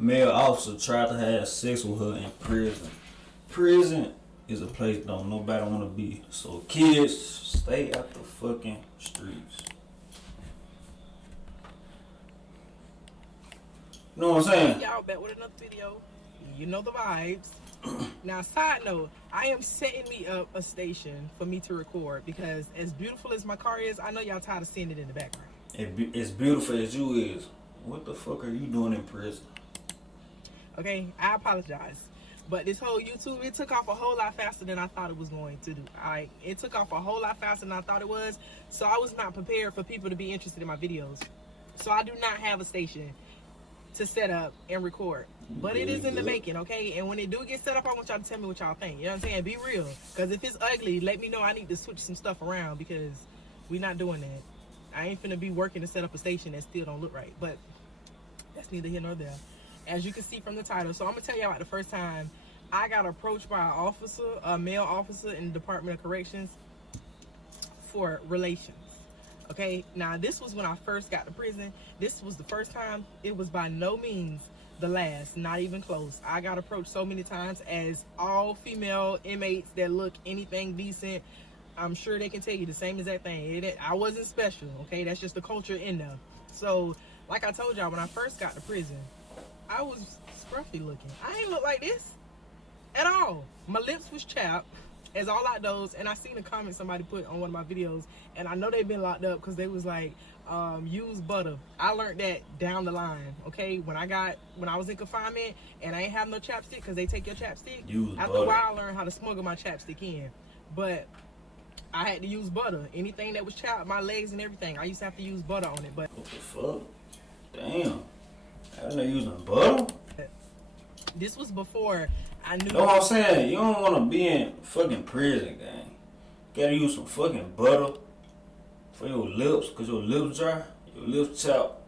Male officer tried to have sex with her in prison. Prison is a place don't nobody want to be. So kids, stay out the fucking streets. You know what I'm saying? Y'all back with another video. You know the vibes. Now, side note, I am setting me up a station for me to record because as beautiful as my car is, I know y'all tired of seeing it in the background. As beautiful as you is, what the fuck are you doing in prison? Okay, I apologize. But this whole YouTube, it took off a whole lot faster than I thought it was going to do. It took off a whole lot faster than I thought it was. So I was not prepared for people to be interested in my videos. So I do not have a station to set up and record. But it is in the making, okay? And when it do get set up, I want y'all to tell me what y'all think. You know what I'm saying? Be real. Because if it's ugly, let me know. I need to switch some stuff around because we not doing that. I ain't finna be working to set up a station that still don't look right. But that's neither here nor there. As you can see from the title. So I'm going to tell y'all about the first time I got approached by an officer, a male officer in the Department of Corrections for relations. Okay, now this was when I first got to prison. This was the first time. It was by no means the last, not even close. I got approached so many times, as all female inmates that look anything decent, I'm sure they can tell you the same exact thing. I wasn't special, okay? That's just the culture in there. So, like I told y'all, when I first got to prison, I was scruffy looking. I ain't look like this at all. My lips was chapped, as all I knows, and I seen a comment somebody put on one of my videos, and I know they've been locked up because they was like, use butter. I learned that down the line, okay? When I was in confinement and I ain't have no chapstick because they take your chapstick. After a while, I learned how to smuggle my chapstick in, but I had to use butter. Anything that was chapped, my legs and everything, I used to have to use butter on it. But what the fuck? Damn. I didn't know using butter. This was before I knew. Know what I'm saying? You don't want to be in fucking prison, gang. Gotta use some fucking butter for your lips, cause your lips dry, your lips chapped.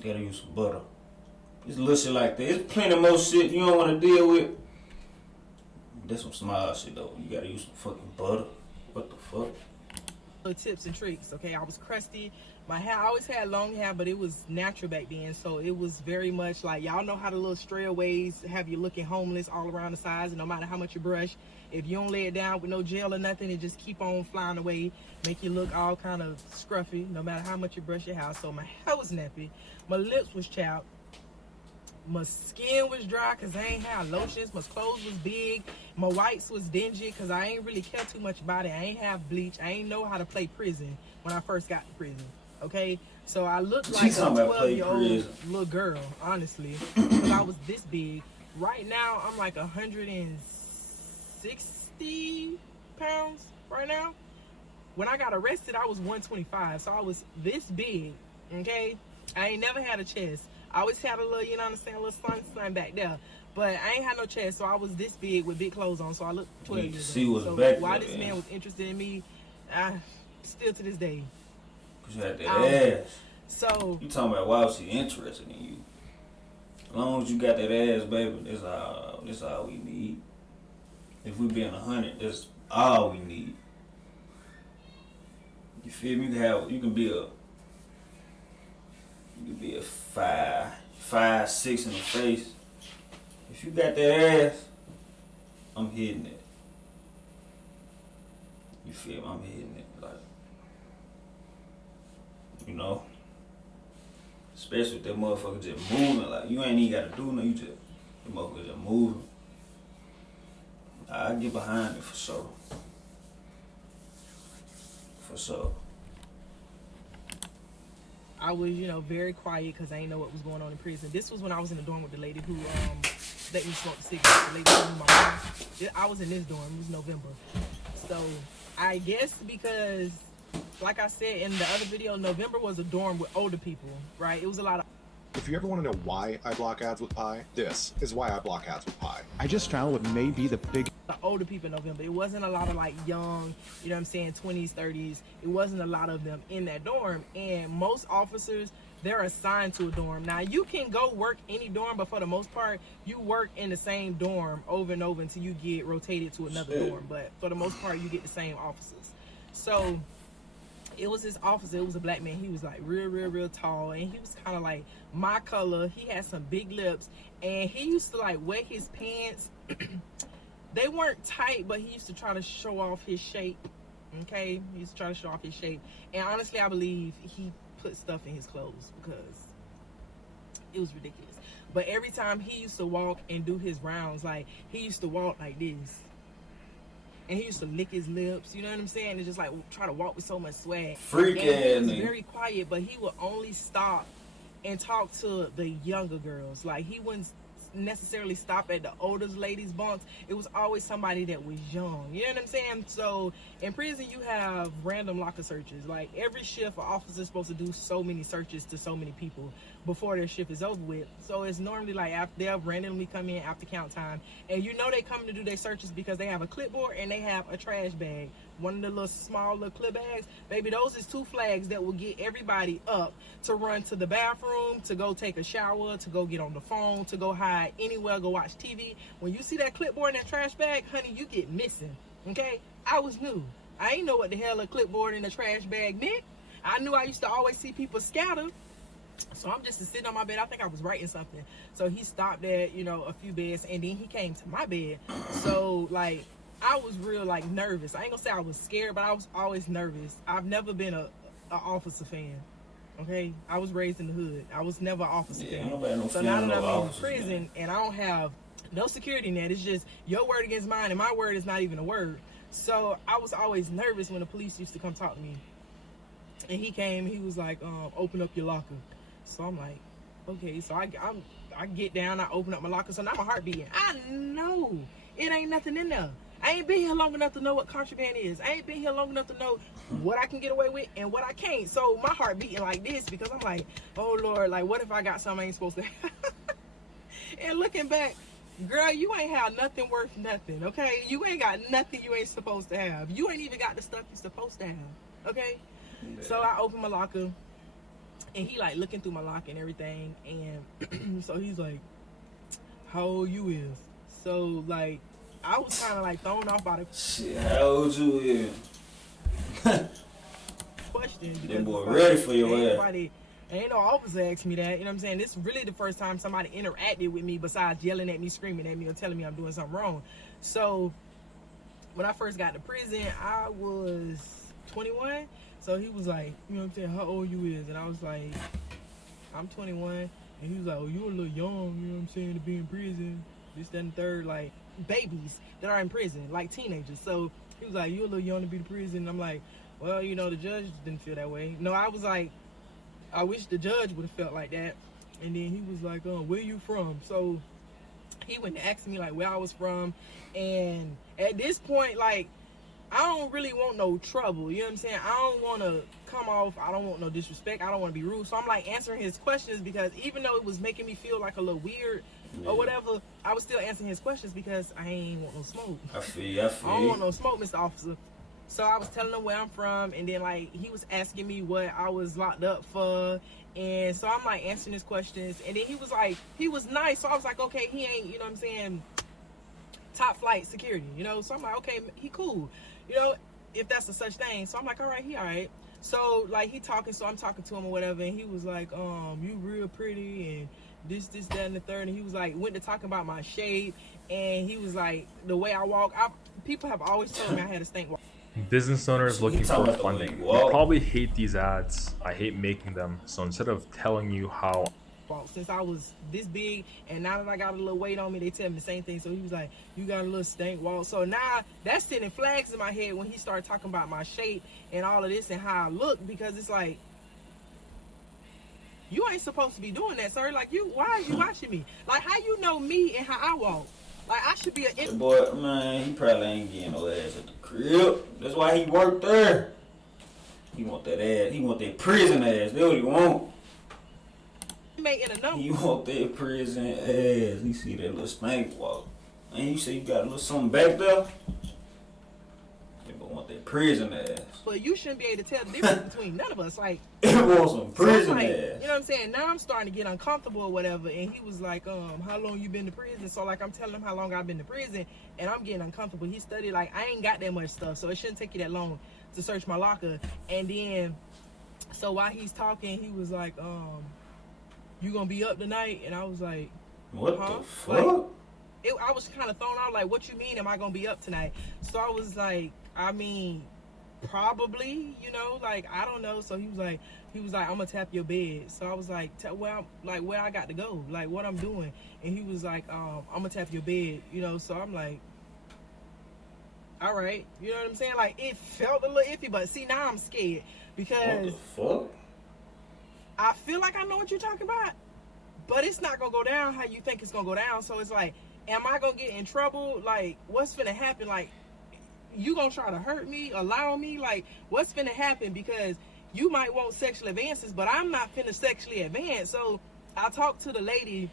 You gotta use some butter. It's little shit like that. There's plenty more shit you don't want to deal with. That's some small shit though. You gotta use some fucking butter. What the fuck? Tips and tricks, okay? I was crusty. My hair, I always had long hair, but it was natural back then, so it was very much like, y'all know how the little strayaways have you looking homeless all around the sides, and no matter how much you brush, if you don't lay it down with no gel or nothing, it just keep on flying away, make you look all kind of scruffy, no matter how much you brush your hair. So my hair was nappy, my lips was chapped, my skin was dry because I ain't have lotions, my clothes was big, my whites was dingy because I ain't really care too much about it. I ain't have bleach. I ain't know how to play prison when I first got to prison. Okay, so I looked like a 12-year-old little girl, honestly, because I was this big. Right now, I'm like 160 pounds right now. When I got arrested, I was 125, so I was this big, okay? I ain't never had a chest. I always had a little, you know what I'm saying, a little sun back there. But I ain't had no chest, so I was this big with big clothes on, so I looked 12 years old. So why this man was interested in me, still to this day. Cause you had that ass. So you talking about why was she interested in you? As long as you got that ass, baby, that's all we need. If we being 100, that's all we need. You feel me? You can be a 5'6" in the face. If you got that ass, I'm hitting it. You feel me? I'm hitting it. Like, you know? Especially if that motherfucker just moving. Like, you ain't even gotta do nothing. The motherfucker just moving. I get behind it for sure. For sure. I was, very quiet because I didn't know what was going on in prison. This was when I was in the dorm with the lady who let me smoke cigarettes. The lady who knew my mom. I was in this dorm. It was November. So I guess because, like I said in the other video, November was a dorm with older people, right? It was a lot of... If you ever want to know why I block ads with Pi, this is why I block ads with Pi. I just found what may be the big... The older people in November. It wasn't a lot of like young, 20s, 30s. It wasn't a lot of them in that dorm. And most officers, they're assigned to a dorm. Now, you can go work any dorm, but for the most part, you work in the same dorm over and over until you get rotated to another dorm. But for the most part, you get the same officers. So it was this officer. It was a black man. He was like real tall, and he was kind of like my color. He had some big lips, and he used to like wear his pants. They weren't tight, but he used to try to show off his shape. Okay, he used to try to show off his shape, and honestly, I believe he put stuff in his clothes because it was ridiculous. But every time he used to walk and do his rounds, like he used to walk like this. And he used to lick his lips, you know what I'm saying? And just like try to walk with so much swag. Freak and he ass was nigga. very quiet, but he would only stop and talk to the younger girls. Like he wouldn't necessarily stop at the oldest ladies' bunks. It was always somebody that was young. You know what I'm saying? So in prison you have random locker searches. Like every shift, an officer's supposed to do so many searches to so many people before their shift is over with. So it's normally like after they'll randomly come in after count time, and you know they come to do their searches because they have a clipboard and they have a trash bag. One of the little small little clip bags, baby, those is 2 flags that will get everybody up to run to the bathroom, to go take a shower, to go get on the phone, to go hide anywhere, go watch TV. When you see that clipboard in that trash bag, honey, you get missing. Okay? I was new. I ain't know what the hell a clipboard in a trash bag meant. I knew I used to always see people scatter. So I'm just sitting on my bed. I think I was writing something. So he stopped at, you know, a few beds, and then he came to my bed. So like I was real like nervous. I ain't gonna say I was scared, but I was always nervous. I've never been a officer fan. Okay, I was raised in the hood. I was never an officer fan. No So now that I'm in prison and I don't have no security net, it's just your word against mine, and my word is not even a word. So I was always nervous when the police used to come talk to me. And he came, he was like, open up your locker. So I'm like, okay. So I get down, I open up my locker. So now my heart beating. I know it ain't nothing in there. I ain't been here long enough to know what contraband is. I ain't been here long enough to know what I can get away with and what I can't. So my heart beating like this because I'm like, oh Lord, like what if I got something I ain't supposed to have? And looking back, girl, you ain't have nothing worth nothing, okay? You ain't got nothing you ain't supposed to have. You ain't even got the stuff you're supposed to have, okay? Yeah. So I open my locker, and he like looking through my locker and everything, and so he's like, how old you is? So like, I was kind of like thrown off by the shit. How old you is? question. That boy ready for your ass. Ain't no officer asked me that. You know what I'm saying? This is really the first time somebody interacted with me besides yelling at me, screaming at me, or telling me I'm doing something wrong. So when I first got to prison, I was 21. So he was like, you know what I'm saying, how old you is? And I was like, I'm 21. And he was like, oh, you're a little young, you know what I'm saying, to be in prison. This, that, and the third, like babies that are in prison, like teenagers. So he was like, you're a little young to be in prison. And I'm like, well, you know, the judge didn't feel that way. No, I was like, I wish the judge would have felt like that. And then he was like, where you from? So he went to ask me like where I was from. And at this point, like, I don't really want no trouble. You know what I'm saying? I don't want to come off. I don't want no disrespect. I don't want to be rude. So I'm like answering his questions because even though it was making me feel like a little weird or whatever, I was still answering his questions because I ain't want no smoke. I feel I don't want no smoke, Mr. Officer. So I was telling him where I'm from, and then like he was asking me what I was locked up for, and so I'm like answering his questions, and then he was like, he was nice, so I was like, okay, he ain't, you know what I'm saying, top flight security, you know, so I'm like, okay, he cool, you know, if that's a such thing. So I'm like, all right, he all right. So like he talking, so I'm talking to him or whatever, and he was like, you real pretty, and this, that, and the third, and he was like, went to talking about my shape, and he was like, the way I walk, people have always told me I had a stink walk. Business owners looking for funding. You probably hate these ads. I hate making them. So instead of telling you how, since I was this big, and now that I got a little weight on me, they tell me the same thing. So he was like, you got a little stank walk. So now that's sending flags in my head when he started talking about my shape and all of this and how I look, because it's like, you ain't supposed to be doing that, sir. Like, why are you watching me? Like, how you know me and how I walk? Like, I should be a boy, man, he probably ain't getting no ass at the crib. That's why he worked there. He want that ass. He want that prison ass. That's what he want. He want that prison ass. You see that little stank walk. And you say you got a little something back there? But want that prison ass. But you shouldn't be able to tell the difference between none of us. Like, it want some prison like, ass. You know what I'm saying? Now I'm starting to get uncomfortable or whatever. And he was like, how long you been to prison? So like I'm telling him how long I've been to prison, and I'm getting uncomfortable. He studied like I ain't got that much stuff, so it shouldn't take you that long to search my locker. And then, so while he's talking, he was like, you gonna be up tonight? And I was like, what huh? the fuck? I was kind of thrown out, like, what you mean, am I gonna be up tonight? So I was like, I mean, probably, you know, like, I don't know. So he was like, I'm gonna tap your bed. So I was like, where I got to go, like, what I'm doing. And he was like, I'm gonna tap your bed, you know. So I'm like, all right, you know what I'm saying? Like, it felt a little iffy, but see, now I'm scared because what the fuck? I feel like I know what you're talking about, but it's not gonna go down how you think it's gonna go down. So it's like, am I gonna get in trouble? Like, what's finna happen? Like, you gonna try to hurt me, allow me? Like, what's finna happen? Because you might want sexual advances, but I'm not finna sexually advance. So I talked to the lady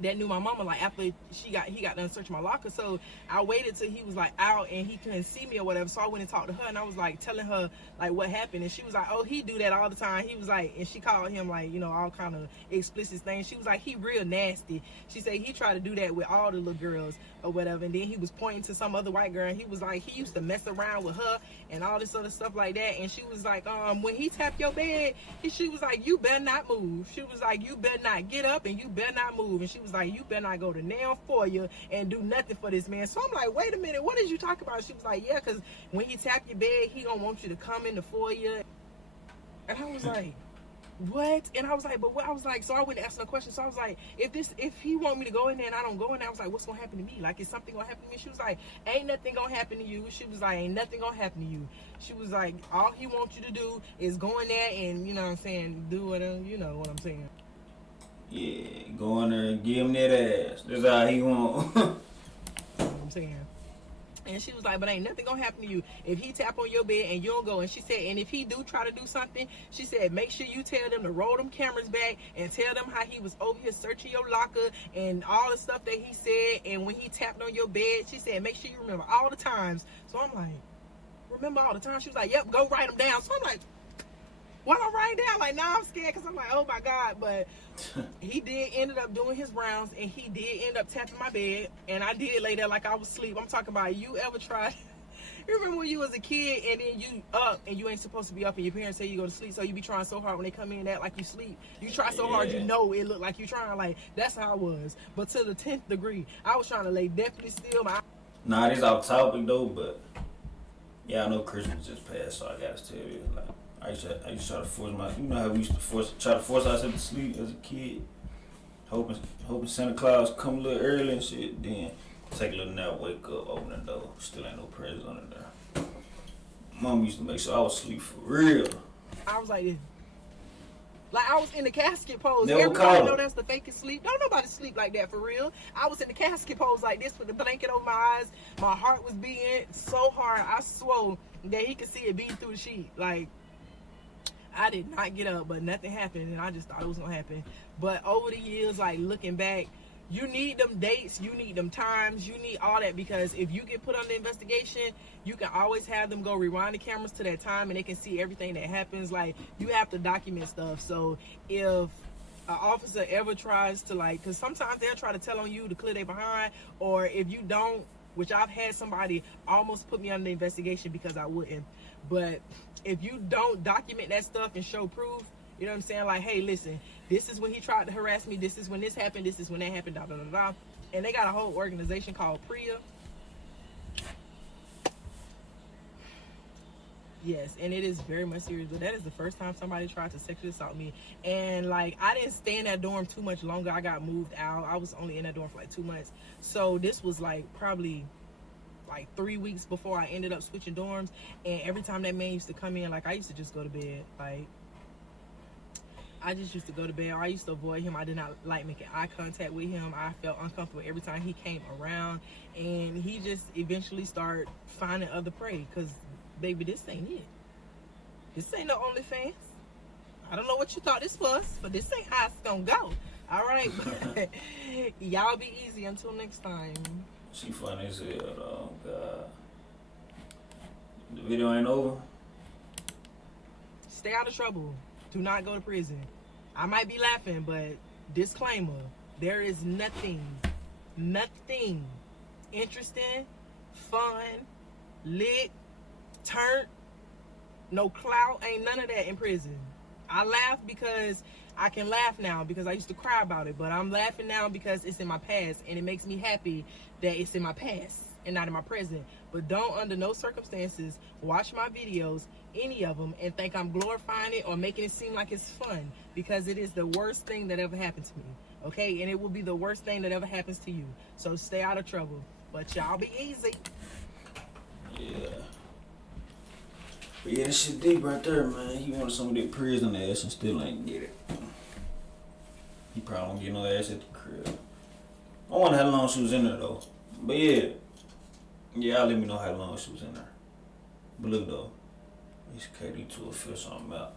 that knew my mama, like, after he got done searching my locker. So I waited till he was like out and he couldn't see me or whatever. So I went and talked to her, and I was like telling her like what happened. And she was like, oh, he do that all the time. He was like, and she called him like, you know, all kind of explicit things. She was like, he real nasty. She said he tried to do that with all the little girls or whatever. And then he was pointing to some other white girl, and he was like, he used to mess around with her and all this other stuff like that. And she was like, when he tapped your bed, she was like, you better not move. She was like, you better not get up, and you better not move. And she was like, you better not go to nail for you and do nothing for this man. So I'm like, wait a minute, what did you talk about? She was like, yeah, because when he tap your bed, he gonna want you to come in the foyer. And I was like, what? And I was like, but what? I was like, so I went to ask her a question. So I was like, if he want me to go in there and I don't go in there, I was like, what's gonna happen to me? Like, is something gonna happen to me? She was like, ain't nothing gonna happen to you. She was like, ain't nothing gonna happen to you. She was like, all he wants you to do is go in there and, you know what I'm saying, do whatever, you know what I'm saying. Yeah, go in there and give him that ass. That's how he want. You know what I'm saying. And she was like, but ain't nothing gonna happen to you if he tap on your bed and you don't go. And she said, and if he do try to do something, she said, make sure you tell them to roll them cameras back and tell them how he was over here searching your locker and all the stuff that he said. And when he tapped on your bed, she said, make sure you remember all the times. So I'm like, remember all the times? She was like, yep, go write them down. So I'm like, what I'm writing down? Like, nah, I'm scared because I'm like, oh my God. But he did ended up doing his rounds, and he did end up tapping my bed, and I did lay there like I was asleep. I'm talking about, you ever tried? You remember when you was a kid and then you up and you ain't supposed to be up and your parents say you go to sleep, so you be trying so hard when they come in that like you sleep. You try so hard, you know it look like you trying. Like, that's how I was. But to the 10th degree, I was trying to lay definitely still. Nah, this off topic though, but yeah, I know Christmas just passed, so I gotta tell you, like, I used to try to force you know how we used to try to force ourselves to sleep as a kid, hoping Santa Claus come a little early and shit. Then take a little nap, wake up, open the door, still ain't no presents under there. Mom used to make sure I was asleep for real. I was like this. Like, I was in the casket pose. Never Everybody know that's the fakest sleep. Don't nobody sleep like that for real. I was in the casket pose like this with the blanket over my eyes. My heart was beating so hard. I swore that he could see it beating through the sheet. Like, I did not get up, but nothing happened, and I just thought it was gonna happen. But over the years, like, looking back, you need them dates, you need them times, you need all that, because if you get put under investigation, you can always have them go rewind the cameras to that time and they can see everything that happens. Like, you have to document stuff. So if an officer ever tries to, like, because sometimes they'll try to tell on you to clear their behind, or if you don't, which I've had somebody almost put me under the investigation because I wouldn't. But if you don't document that stuff and show proof, you know what I'm saying? Like, hey, listen, this is when he tried to harass me. This is when this happened. This is when that happened, da, da, da, da. And they got a whole organization called PREA. Yes, and it is very much serious. But that is the first time somebody tried to sexually assault me. And, like, I didn't stay in that dorm too much longer. I got moved out. I was only in that dorm for, like, 2 months. So this was, like, probably like 3 weeks before I ended up switching dorms. And every time that man used to come in, like, I used to just go to bed. Like, I just used to go to bed, or I used to avoid him. I did not like making eye contact with him. I felt uncomfortable every time he came around. And he just eventually started finding other prey, because, baby, this ain't it. This ain't no OnlyFans. I don't know what you thought this was, but this ain't how it's gonna go. All right? Y'all be easy until next time. She funny as hell, though. God. The video ain't over. Stay out of trouble. Do not go to prison. I might be laughing, but disclaimer, there is nothing interesting, fun, lit, turnt, No clout, ain't none of that in prison. I laugh because I can laugh now because I used to cry about it, but I'm laughing now because it's in my past, and it makes me happy that it's in my past and not in my present. But don't, under no circumstances, watch my videos, any of them, and think I'm glorifying it or making it seem like it's fun, because it is the worst thing that ever happened to me, okay? And it will be the worst thing that ever happens to you. So stay out of trouble. But y'all be easy. Yeah. But yeah, this shit deep right there, man. He wanted some of that prison ass and still ain't get it. He probably won't get no ass at the crib. I wonder how long she was in there, though. But yeah. Yeah, y'all let me know how long she was in there. But look, though. It's KD2 to fill something out.